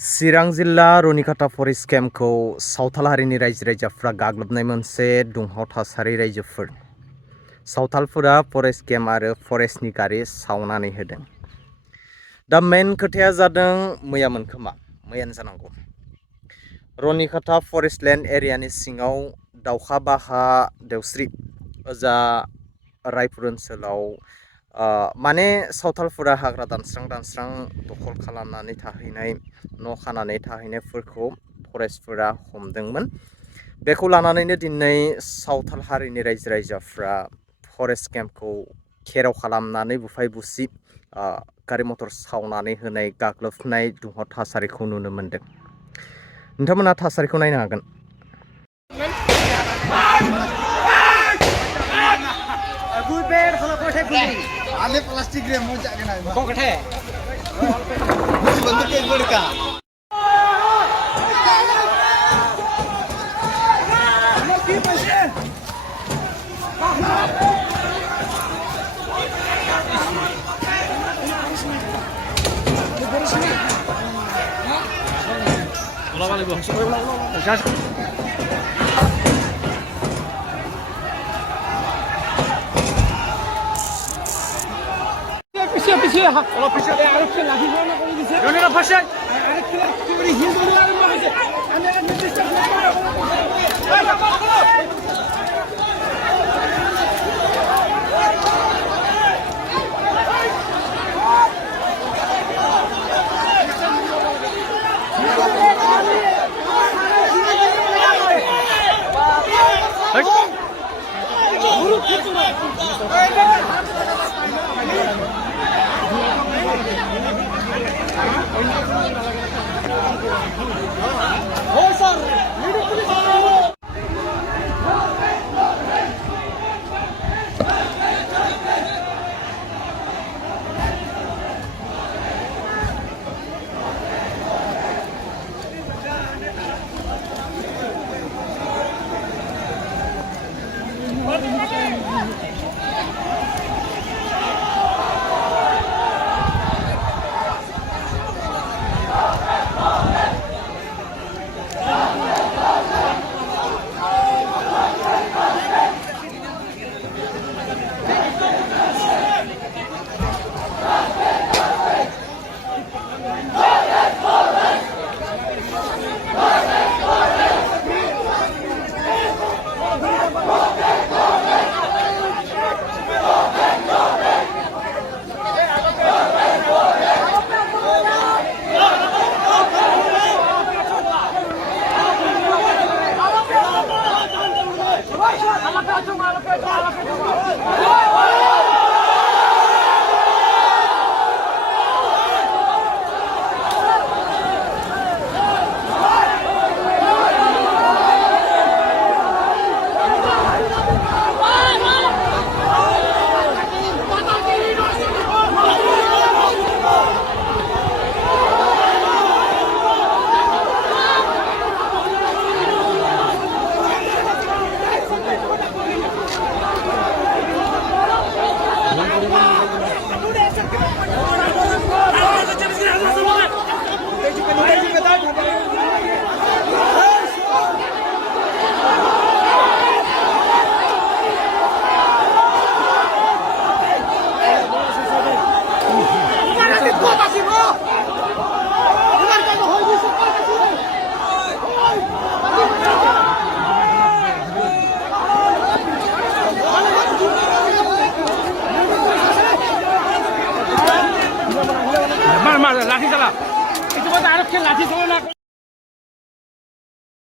चिरां जिल्ला रुनिकाटा फरेस्ट केम्पखौ सावथाल हारिनि रायजो राजाफ्रा गाग्लोबनाय मोनसे दुंहाव थासारि रायजोफोर सावथालफोरा फरेस्ट केम्प आरो फरेस्टनि गारि सावनानै होदों। दा मेन खोथाया जादों मैयामोन खोमा मैयानो जानांगौ रुनिकाटा फरेस्ट लेन्ड एरियानि सिङाव दाउखा बाहा देवस्रि ओजा रायपुर ओनसोलाव माने सावथालफोरा हाग्रा दानस्रां दखल खालामनानै थाहैनाय न' खानानै थाहैनायफोरखौ फरेस्टफोरा हमदोंमोन। बेखौ लानानैनो दिनै सावथाल हारिनि रायजो राजाफ्रा फरेस्ट केम्पखौ घेराव खालामनानै बुफाय बुसि गारि मटर सावनानै होनाय गाग्लोबनाय दुंहाव थासारिखौ नुनो मोन्दों। नोंथांमोना थासारिखौ नायनो हागोन। आले प्लास्टिक रे मजा के ना को कठे बंद के बड़का हमर की पैसे बोला वाले बो पीछे और पीछे आरक्षण लाठी बोलना कोई दिसे योने ना फसे आरक्षण की बड़ी हिल बोलना है से हमें निर्दिष्ट मार लाठी चला इतना आरक्षण लाठी चला